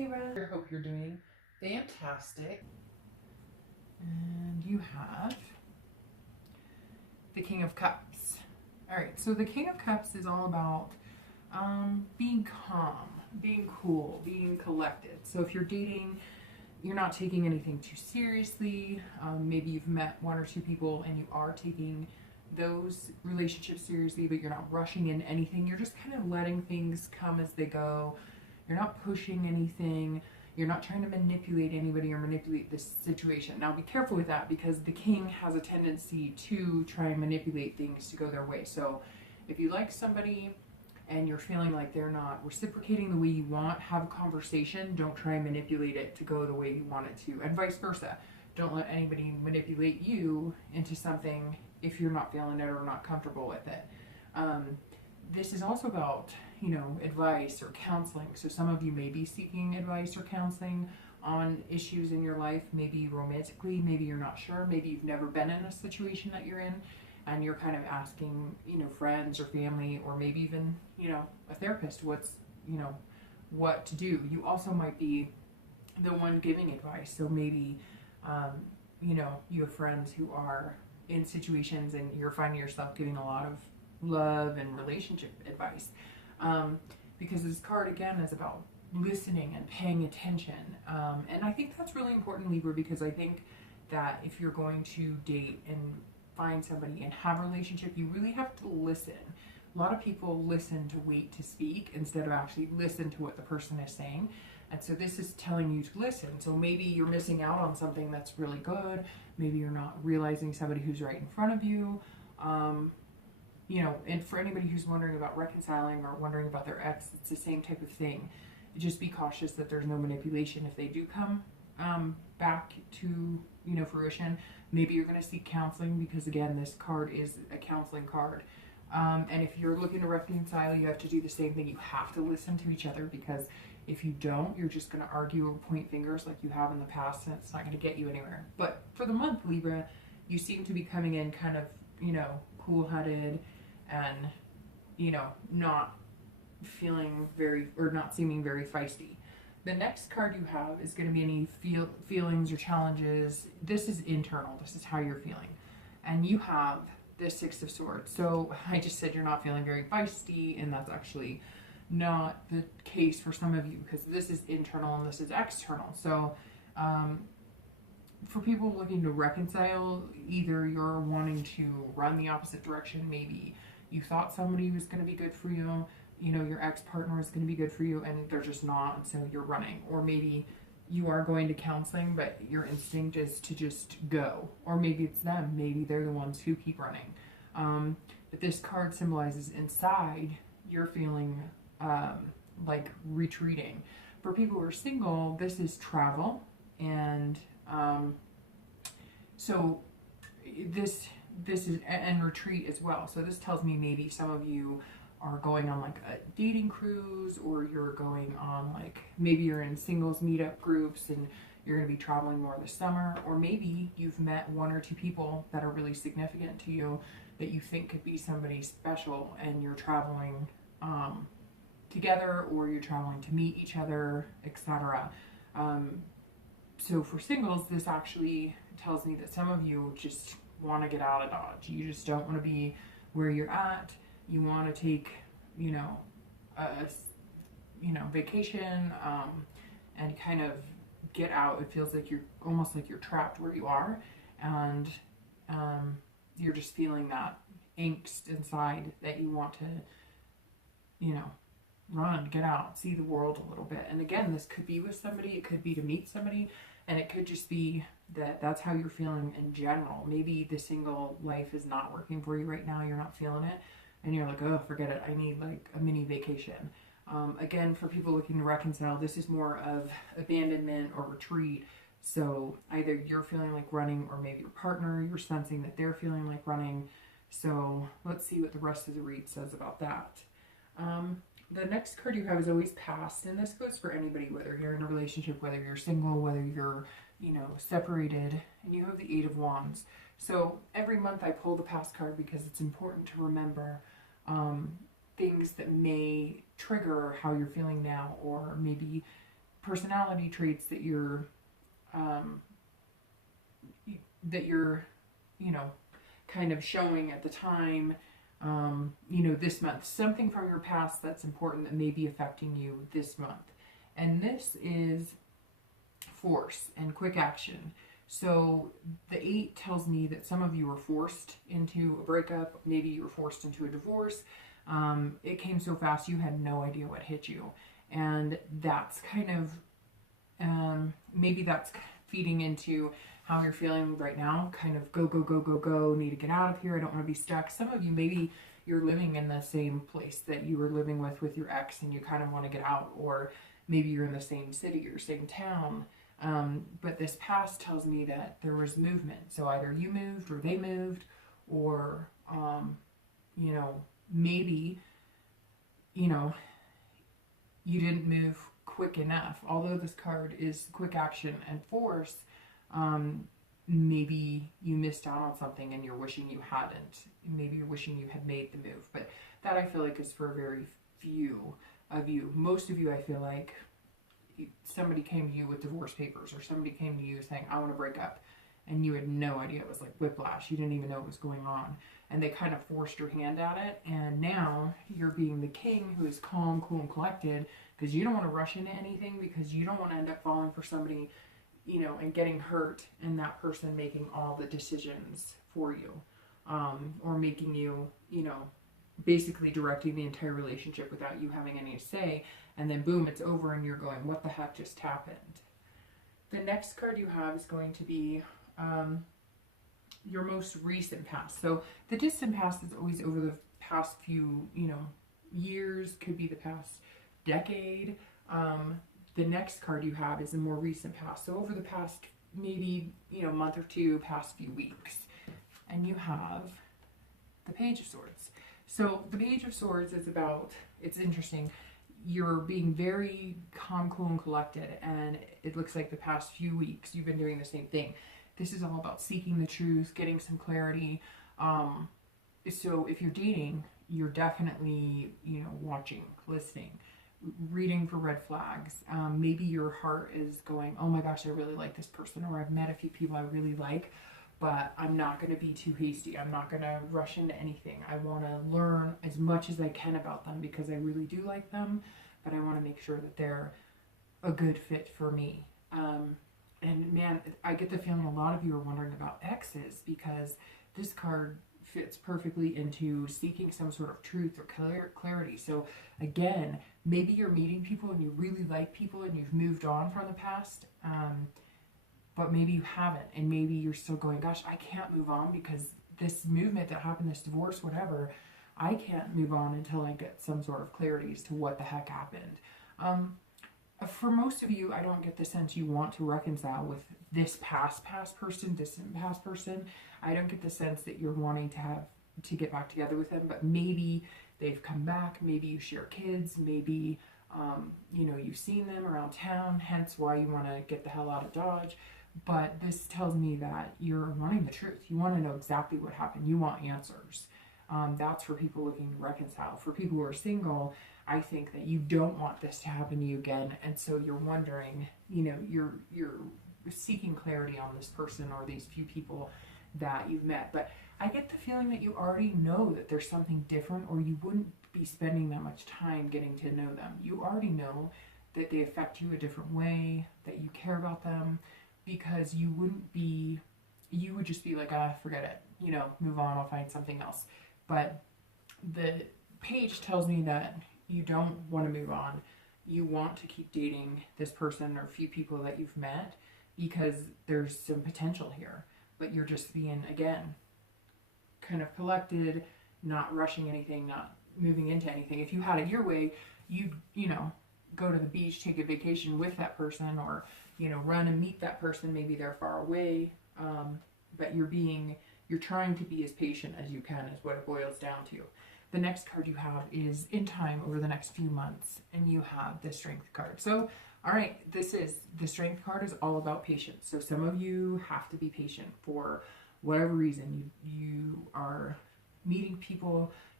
Libra. I hope you're doing fantastic. And you have the King of Cups. All right, so the King of Cups is all about being calm, being cool, being collected. So if you're dating, you're not taking anything too seriously. Maybe you've met one or two people and you are taking those relationships seriously, but you're not rushing in anything. You're just kind of letting things come as they go. You're not pushing anything. You're not trying to manipulate anybody or manipulate this situation. Now be careful with that, because the king has a tendency to try and manipulate things to go their way. So if you like somebody and you're feeling like they're not reciprocating the way you want, have a conversation. Don't try and manipulate it to go the way you want it to, and vice versa. Don't let anybody manipulate you into something if you're not feeling it or not comfortable with it. This is also about, you know, advice or counseling. So some of you may be seeking advice or counseling on issues in your life, maybe romantically, maybe you're not sure, maybe you've never been in a situation that you're in and you're kind of asking, you know, friends or family, or maybe even, you know, a therapist, what's, you know, what to do. You also might be the one giving advice. So maybe, you know, you have friends who are in situations and you're finding yourself giving a lot of love and relationship advice. Because this card again is about listening and paying attention. And I think that's really important, Libra, because I think that if you're going to date and find somebody and have a relationship, you really have to listen. A lot of people listen to wait to speak instead of actually listen to what the person is saying. And so this is telling you to listen. So maybe you're missing out on something that's really good. Maybe you're not realizing somebody who's right in front of you. You know, and for anybody who's wondering about reconciling or wondering about their ex, it's the same type of thing. Just be cautious that there's no manipulation if they do come back to, you know, fruition. Maybe you're going to seek counseling, because again, this card is a counseling card. And if you're looking to reconcile, you have to do the same thing. You have to listen to each other, because if you don't, you're just going to argue or point fingers like you have in the past, and it's not going to get you anywhere. But for the month, Libra, you seem to be coming in kind of, you know, cool-headed and, you know, not feeling very, or not seeming very feisty. The next card you have is going to be any feelings or challenges. This is internal. This is how you're feeling. And you have the Six of Swords. So I just said you're not feeling very feisty, and that's actually not the case for some of you, because this is internal and this is external. So for people looking to reconcile, either you're wanting to run the opposite direction. Maybe you thought somebody was going to be good for you, you know, your ex-partner is going to be good for you, and they're just not, so you're running. Or maybe you are going to counseling, but your instinct is to just go. Or maybe it's them. Maybe they're the ones who keep running. But this card symbolizes inside you're feeling like retreating. For people who are single, this is travel. And so this is, and retreat as well. So this tells me maybe some of you are going on like a dating cruise, or you're going on like, maybe you're in singles meetup groups and you're going to be traveling more this summer. Or maybe you've met one or two people that are really significant to you that you think could be somebody special, and you're traveling together, or you're traveling to meet each other, etc. So for singles, this actually tells me that some of you just want to get out of Dodge. You just don't want to be where you're at. You want to take, you know, vacation, and kind of get out. It feels like you're almost like you're trapped where you are, and you're just feeling that angst inside that you want to, you know, run, get out, see the world a little bit. And again, this could be with somebody, it could be to meet somebody, and it could just be that that's how you're feeling in general. Maybe the single life is not working for you right now, you're not feeling it, and you're like, oh, forget it, I need like a mini vacation. Again, for people looking to reconcile, this is more of abandonment or retreat. So either you're feeling like running, or maybe your partner, you're sensing that they're feeling like running. So let's see what the rest of the read says about that. The next card you have is always past, and this goes for anybody, whether you're in a relationship, whether you're single, whether you're, you know, separated. And you have the Eight of Wands. So every month I pull the past card because it's important to remember things that may trigger how you're feeling now, or maybe personality traits that you're, you know, kind of showing at the time, you know, this month. Something from your past that's important that may be affecting you this month. And this is force and quick action. So the 8 tells me that some of you were forced into a breakup. Maybe you were forced into a divorce. It came so fast you had no idea what hit you. And that's kind of, maybe that's feeding into how you're feeling right now. Kind of go, go, go, go, go, need to get out of here. I don't want to be stuck. Some of you, maybe you're living in the same place that you were living with your ex and you kind of want to get out. Or maybe you're in the same city or same town. But this past tells me that there was movement. So either you moved or they moved, or, you know, maybe, you know, you didn't move quick enough. Although this card is quick action and force, maybe you missed out on something and you're wishing you hadn't. Maybe you're wishing you had made the move. But that I feel like is for very few of you. Most of you, I feel like, somebody came to you with divorce papers, or somebody came to you saying, I want to break up, and you had no idea. It was like whiplash. You didn't even know what was going on, and they kind of forced your hand at it. And now you're being the king who is calm, cool, and collected, because you don't want to rush into anything, because you don't want to end up falling for somebody, you know, and getting hurt, and that person making all the decisions for you, or making you, you know, basically directing the entire relationship without you having any say. And then boom, it's over and you're going, what the heck just happened? The next card you have is going to be your most recent past. So the distant past is always over the past few, you know, years, could be the past decade. The next card you have is a more recent past. So over the past maybe, you know, month or two, past few weeks. And you have the Page of Swords. So the Page of Swords is about, it's interesting, you're being very calm, cool, and collected, and it looks like the past few weeks you've been doing the same thing. This is all about seeking the truth, getting some clarity. So if you're dating, you're definitely, you know, watching, listening, reading for red flags. Maybe your heart is going, oh my gosh, I really like this person, or I've met a few people I really like, but I'm not going to be too hasty. I'm not going to rush into anything. I want to learn as much as I can about them because I really do like them, but I want to make sure that they're a good fit for me. And man, I get the feeling a lot of you are wondering about exes, because this card fits perfectly into seeking some sort of truth or clarity. So again, maybe you're meeting people and you really like people and you've moved on from the past, but maybe you haven't, and maybe you're still going, gosh, I can't move on because this movement that happened, this divorce, whatever, I can't move on until I get some sort of clarity as to what the heck happened. For most of you, I don't get the sense you want to reconcile with this past person, distant past person. I don't get the sense that you're wanting to get back together with them, but maybe they've come back, maybe you share kids, maybe you know, you've seen them around town, hence why you want to get the hell out of Dodge. But this tells me that you're wanting the truth. You want to know exactly what happened. You want answers. That's for people looking to reconcile. For people who are single, I think that you don't want this to happen to you again, and so you're wondering, you know, you're seeking clarity on this person or these few people that you've met. But I get the feeling that you already know that there's something different, or you wouldn't be spending that much time getting to know them. You already know that they affect you a different way, that you care about them, because you would just be like, forget it, you know, move on, I'll find something else. But the page tells me that you don't want to move on. You want to keep dating this person or few people that you've met because there's some potential here, but you're just being, again, kind of collected, not rushing anything, not moving into anything. If you had it your way, you know, go to the beach, take a vacation with that person, or, you know, run and meet that person. Maybe they're far away, but you're trying to be as patient as you can, is what it boils down to. The next card you have is in time over the next few months, and you have the Strength card. So, all right, the Strength card is all about patience. So some of you have to be patient for whatever reason. You are meeting people,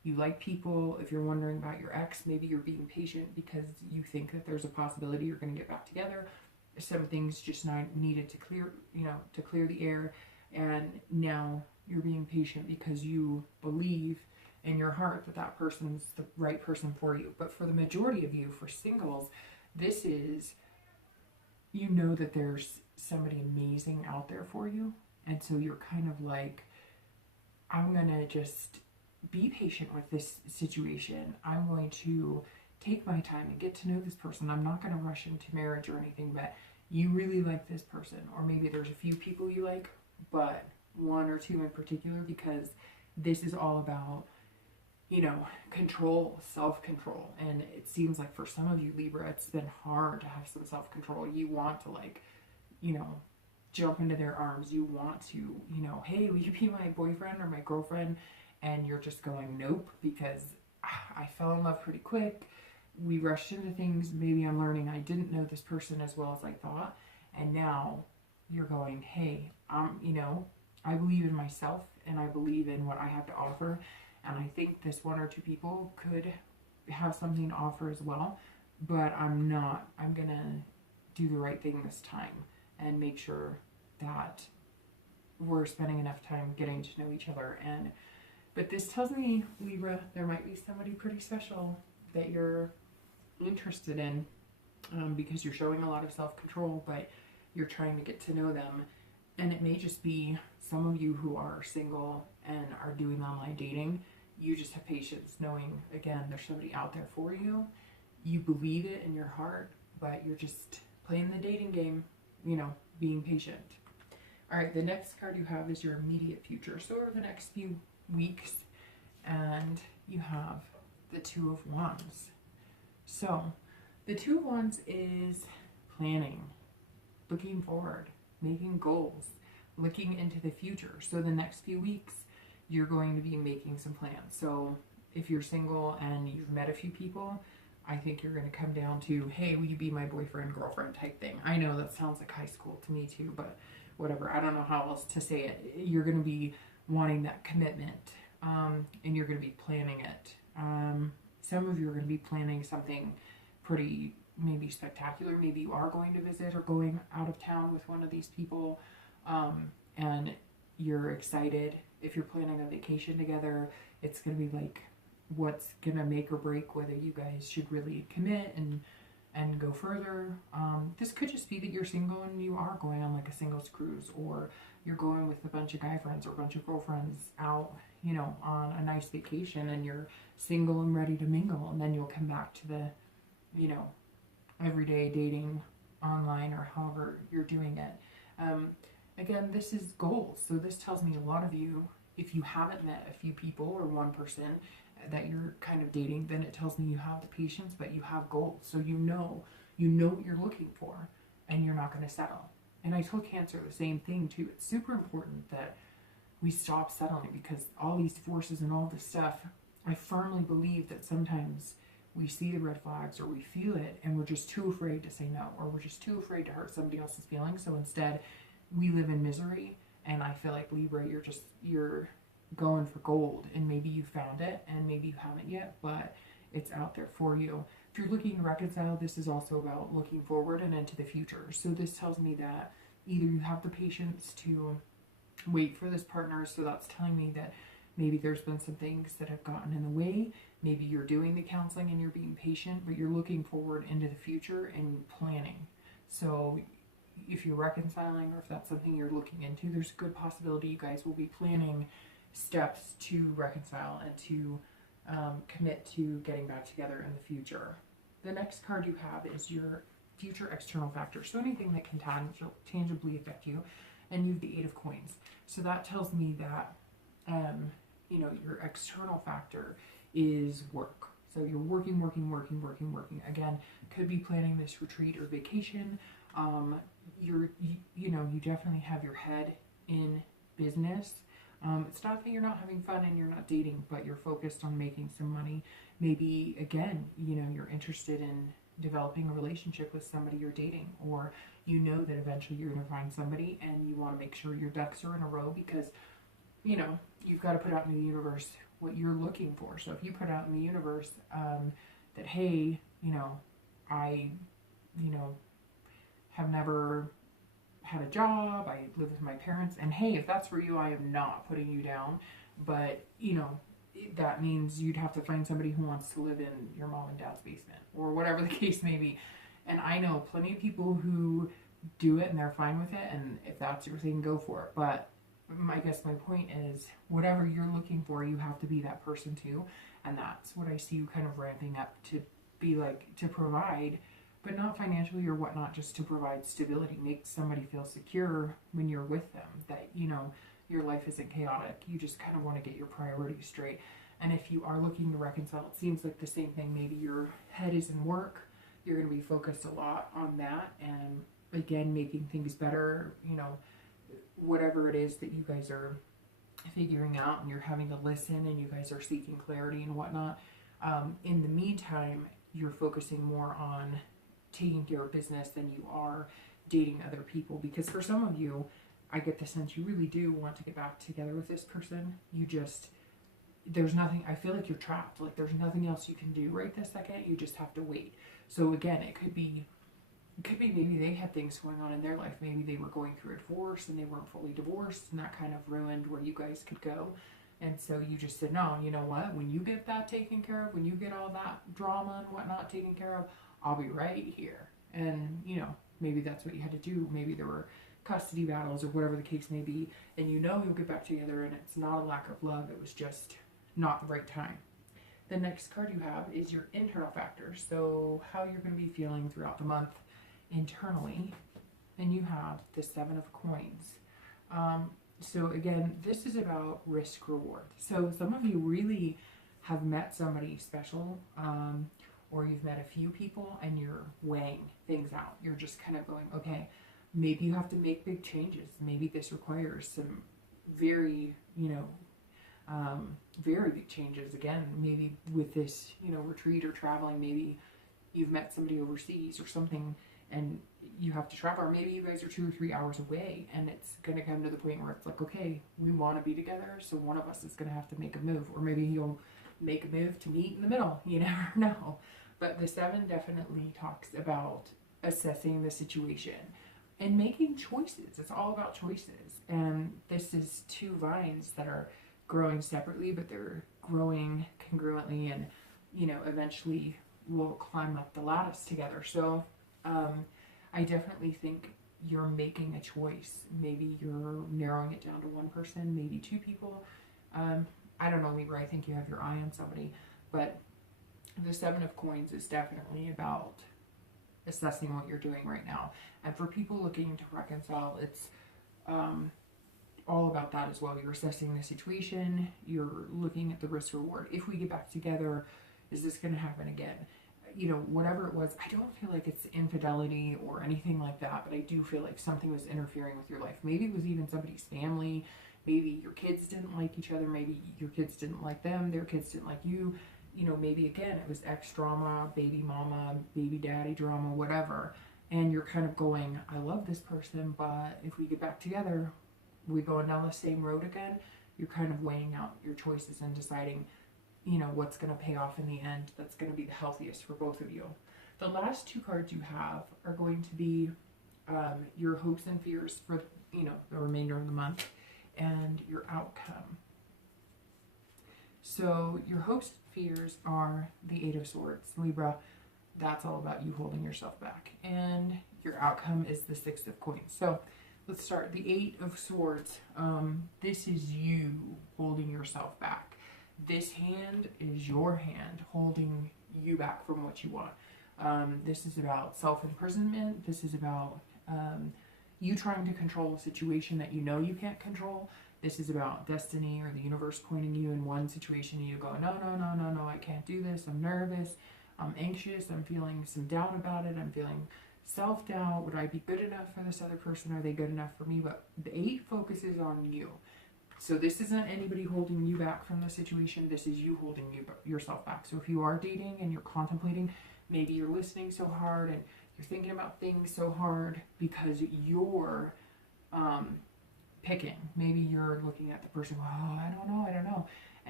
you like people. If you're wondering about your ex, maybe you're being patient because you think that there's a possibility you're going to get back together. Some things just not needed to clear, to clear the air. And now you're being patient because you believe in your heart that that person's the right person for you. But for the majority of you, for singles, this is, you know that there's somebody amazing out there for you. And so you're kind of like, I'm going to just be patient with this situation. I'm going to take my time and get to know this person. I'm not going to rush into marriage or anything, but you really like this person. Or maybe there's a few people you like, but one or two in particular, because this is all about, control, self-control. And it seems like for some of you, Libra, it's been hard to have some self-control. You want to jump into their arms. You want to, hey, will you be my boyfriend or my girlfriend? And you're just going, nope, because I fell in love pretty quick. We rushed into things. Maybe I'm learning I didn't know this person as well as I thought. And now you're going, hey, I believe in myself and I believe in what I have to offer. And I think this one or two people could have something to offer as well. But I'm going to do the right thing this time and make sure that we're spending enough time getting to know each other. But this tells me, Libra, there might be somebody pretty special that you're interested in, because you're showing a lot of self-control, but you're trying to get to know them. And it may just be some of you who are single and are doing online dating. You just have patience knowing, again, there's somebody out there for you. You believe it in your heart, but you're just playing the dating game, being patient. All right, the next card you have is your immediate future. So over the next few weeks, and you have the Two of Wands. So the Two of Wands is planning, looking forward, making goals, looking into the future. So the next few weeks, you're going to be making some plans. So if you're single and you've met a few people, I think you're going to come down to, hey, will you be my boyfriend, girlfriend type thing. I know that sounds like high school to me too, but whatever. I don't know how else to say it. You're going to be wanting that commitment, and you're going to be planning it. Some of you are going to be planning something pretty maybe spectacular. Maybe you are going to visit or going out of town with one of these people, and you're excited. If you're planning a vacation together, it's going to be like what's going to make or break whether you guys should really commit and go further. This could just be that you're single and you are going on like a singles cruise, or you're going with a bunch of guy friends or a bunch of girlfriends out, on a nice vacation, and you're single and ready to mingle, and then you'll come back to the, everyday dating online or however you're doing it. Again, this is goals. So this tells me a lot of you, if you haven't met a few people or one person that you're kind of dating, then it tells me you have the patience, but you have goals. So you know what you're looking for, and you're not going to settle. And I told Cancer the same thing too. It's super important that we stop settling, because all these forces and all this stuff, I firmly believe that sometimes we see the red flags or we feel it and we're just too afraid to say no, or we're just too afraid to hurt somebody else's feelings. So instead we live in misery. And I feel like, Libra, you're going for gold, and maybe you found it and maybe you haven't yet, but it's out there for you. If you're looking to reconcile, this is also about looking forward and into the future. So this tells me that either you have the patience to wait for this partner, so that's telling me that maybe there's been some things that have gotten in the way. Maybe you're doing the counseling and you're being patient, but you're looking forward into the future and planning. So if you're reconciling, or if that's something you're looking into, there's a good possibility you guys will be planning steps to reconcile and to commit to getting back together in the future. The next card you have is your future external factor. So anything that can tangibly affect you. And you have the Eight of Coins. So that tells me that, your external factor is work. So you're working. Again, could be planning this retreat or vacation. You definitely have your head in business. It's not that you're not having fun and you're not dating, but you're focused on making some money. Maybe, again, you're interested in developing a relationship with somebody you're dating, or that eventually you're going to find somebody, and you want to make sure your ducks are in a row, because you've got to put out in the universe what you're looking for. So if you put out in the universe that, hey, you know, I, you know, have never had a job, I live with my parents, and hey, if that's for you, I am not putting you down, but, you know, that means you'd have to find somebody who wants to live in your mom and dad's basement, or whatever the case may be. And I know plenty of people who do it and they're fine with it, and if that's your thing, go for it. But I guess my point is, whatever you're looking for, you have to be that person too. And that's what I see you kind of ramping up to be, like, to provide, but not financially or whatnot, just to provide stability, make somebody feel secure when you're with them, that, you know, your life isn't chaotic. You just kind of want to get your priorities straight. And if you are looking to reconcile, it seems like the same thing. Maybe your head is in work. You're going to be focused a lot on that. And again, making things better, you know, whatever it is that you guys are figuring out, and you're having to listen, and you guys are seeking clarity and whatnot. In the meantime, you're focusing more on taking care of business than you are dating other people. Because for some of you, I get the sense you really do want to get back together with this person. You just, there's nothing, I feel like you're trapped. Like there's nothing else you can do right this second. You just have to wait. So again, it could be maybe they had things going on in their life. Maybe they were going through a divorce and they weren't fully divorced, and that kind of ruined where you guys could go. And so you just said, no, you know what? When you get that taken care of, when you get all that drama and whatnot taken care of, I'll be right here. And, you know, maybe that's what you had to do. Maybe there were custody battles or whatever the case may be, and you know you'll get back together, and it's not a lack of love. It was just not the right time. The next card you have is your internal factors. So how you're going to be feeling throughout the month internally. And you have the 7 of Coins. So again, this is about risk reward. So some of you really have met somebody special, or you've met a few people and you're weighing things out. You're just kind of going, okay, maybe you have to make big changes. Maybe this requires some very, you know, very big changes. Again, maybe with this, you know, retreat or traveling, maybe you've met somebody overseas or something and you have to travel, or maybe you guys are 2 or 3 hours away, and it's going to come to the point where it's like, okay, we want to be together, so one of us is going to have to make a move, or maybe you'll make a move to meet in the middle. You never know. But the 7 definitely talks about assessing the situation and making choices. It's all about choices. And this is 2 vines that are growing separately, but they're growing congruently, and, you know, eventually will climb up the lattice together. So I definitely think you're making a choice. Maybe you're narrowing it down to one person, maybe 2 people. I don't know, Libra, I think you have your eye on somebody, but the 7 of Coins is definitely about assessing what you're doing right now. And for people looking to reconcile, it's all about that as well. You're assessing the situation, you're looking at the risk reward. If we get back together, is this going to happen again? You know, whatever it was, I don't feel like it's infidelity or anything like that, but I do feel like something was interfering with your life. Maybe it was even somebody's family. Maybe your kids didn't like each other. Maybe your kids didn't like them. Their kids didn't like you. You know, maybe again, it was ex drama, baby mama, baby daddy drama, whatever. And you're kind of going, I love this person, but if we get back together, we going down the same road again. You're kind of weighing out your choices and deciding, you know, what's going to pay off in the end, that's going to be the healthiest for both of you. The last 2 cards you have are going to be your hopes and fears for, you know, the remainder of the month, and your outcome. So your hopes and fears are the 8 of Swords. Libra, that's all about you holding yourself back. And your outcome is the 6 of Coins. So let's start. The 8 of Swords, this is you holding yourself back. This hand is your hand holding you back from what you want. This is about self-imprisonment. This is about you trying to control a situation that you know you can't control. This is about destiny or the universe pointing you in one situation and you go, no, no, no, no, no, I can't do this. I'm nervous. I'm anxious. I'm feeling some doubt about it. I'm feeling self-doubt. Would I be good enough for this other person? Are they good enough for me? But the 8 focuses on you. So this isn't anybody holding you back from the situation. This is you holding yourself back. So if you are dating and you're contemplating, maybe you're listening so hard and you're thinking about things so hard because you're picking. Maybe you're looking at the person, oh, I don't know.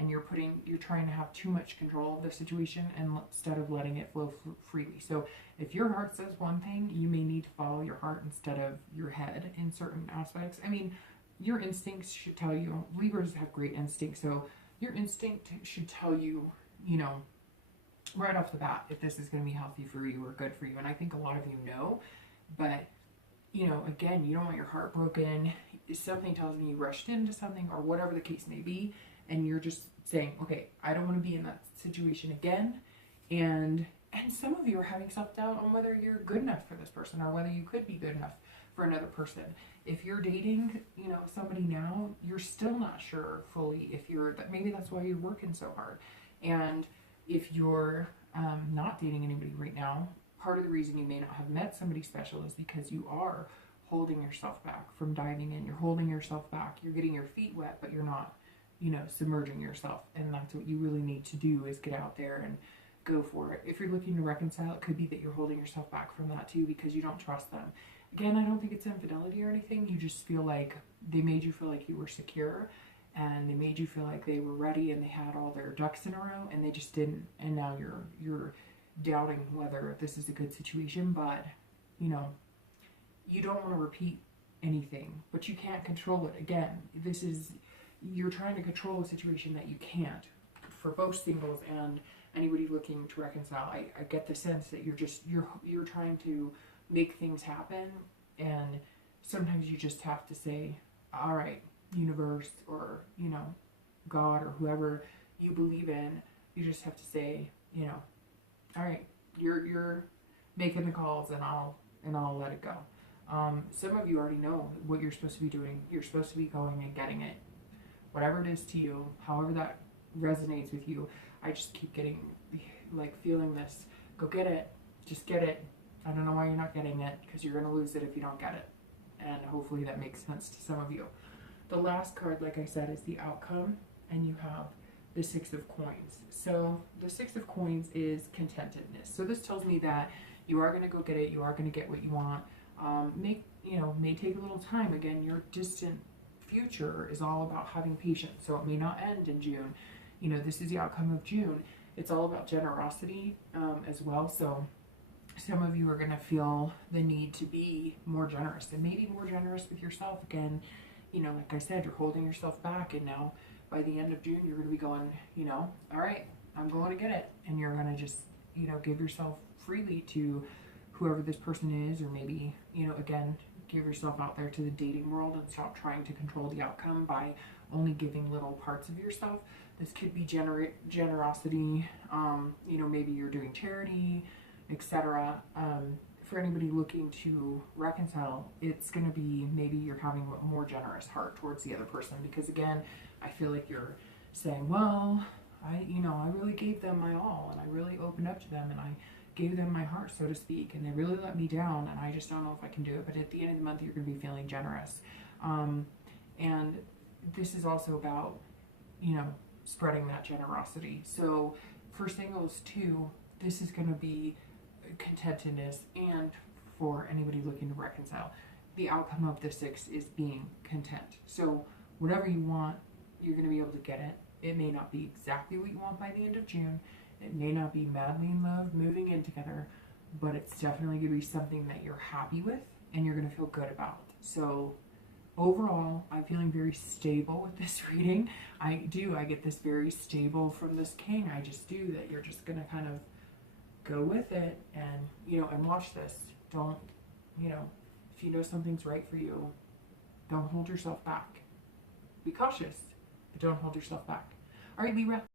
and you're trying to have too much control of the situation instead of letting it flow freely. So if your heart says one thing, you may need to follow your heart instead of your head in certain aspects. I mean, your instincts should tell you. Libras have great instincts, so your instinct should tell you, you know, right off the bat if this is going to be healthy for you or good for you. And I think a lot of you know, but you know, again, you don't want your heart broken. Something tells me you rushed into something or whatever the case may be, and you're just saying, okay, I don't want to be in that situation again. And some of you are having self-doubt on whether you're good enough for this person or whether you could be good enough for another person. If you're dating, you know, somebody now, you're still not sure fully if you're, maybe that's why you're working so hard. And if you're not dating anybody right now, part of the reason you may not have met somebody special is because you are holding yourself back from diving in. You're holding yourself back. You're getting your feet wet, but you're not, you know, submerging yourself. And that's what you really need to do, is get out there and go for it. If you're looking to reconcile, it could be that you're holding yourself back from that too because you don't trust them. Again, I don't think it's infidelity or anything. You just feel like they made you feel like you were secure, and they made you feel like they were ready and they had all their ducks in a row, and they just didn't. And now you're doubting whether this is a good situation. But you know, you don't want to repeat anything, but you can't control it. Again, you're trying to control a situation that you can't, for both singles and anybody looking to reconcile. I get the sense that you're trying to make things happen, and sometimes you just have to say, all right, universe, or you know, God, or whoever you believe in, you just have to say, you know, all right, you're making the calls, and I'll let it go. Some of you already know what you're supposed to be doing. You're supposed to be going and getting it, whatever it is to you, however that resonates with you. I just keep getting, like, feeling this, go get it, just get it. I don't know why you're not getting it, because you're going to lose it if you don't get it. And hopefully that makes sense to some of you. The last card, like I said, is the outcome, and you have the Six of Coins. So the Six of Coins is contentedness. So this tells me that you are going to go get it. You are going to get what you want. May take a little time. Again, your distant future is all about having patience. So it may not end in June. You know, this is the outcome of June. It's all about generosity as well. So some of you are going to feel the need to be more generous, and maybe more generous with yourself. Again, you know, like I said, you're holding yourself back, and now by the end of June, you're going to be going, you know, all right, I'm going to get it. And you're going to just, you know, give yourself freely to whoever this person is, or maybe, you know, again, give yourself out there to the dating world and stop trying to control the outcome by only giving little parts of yourself. This could be generosity, you know, maybe you're doing charity, etc. For anybody looking to reconcile, it's going to be maybe you're having a more generous heart towards the other person, because again, I feel like you're saying, well, I really gave them my all, and I really opened up to them, and I gave them my heart, so to speak, and they really let me down, and I just don't know if I can do it. But at the end of the month, you're going to be feeling generous. And this is also about, you know, spreading that generosity. So for singles too, this is going to be contentedness, and for anybody looking to reconcile, the outcome of the Six is being content. So whatever you want, you're going to be able to get it. It may not be exactly what you want by the end of June. It may not be madly in love, moving in together, but it's definitely going to be something that you're happy with and you're going to feel good about. So overall, I'm feeling very stable with this reading. I get this very stable from this King. I just do, that you're just going to kind of go with it, and, you know, and watch this. Don't, you know, if you know something's right for you, don't hold yourself back. Be cautious, but don't hold yourself back. All right, Libra,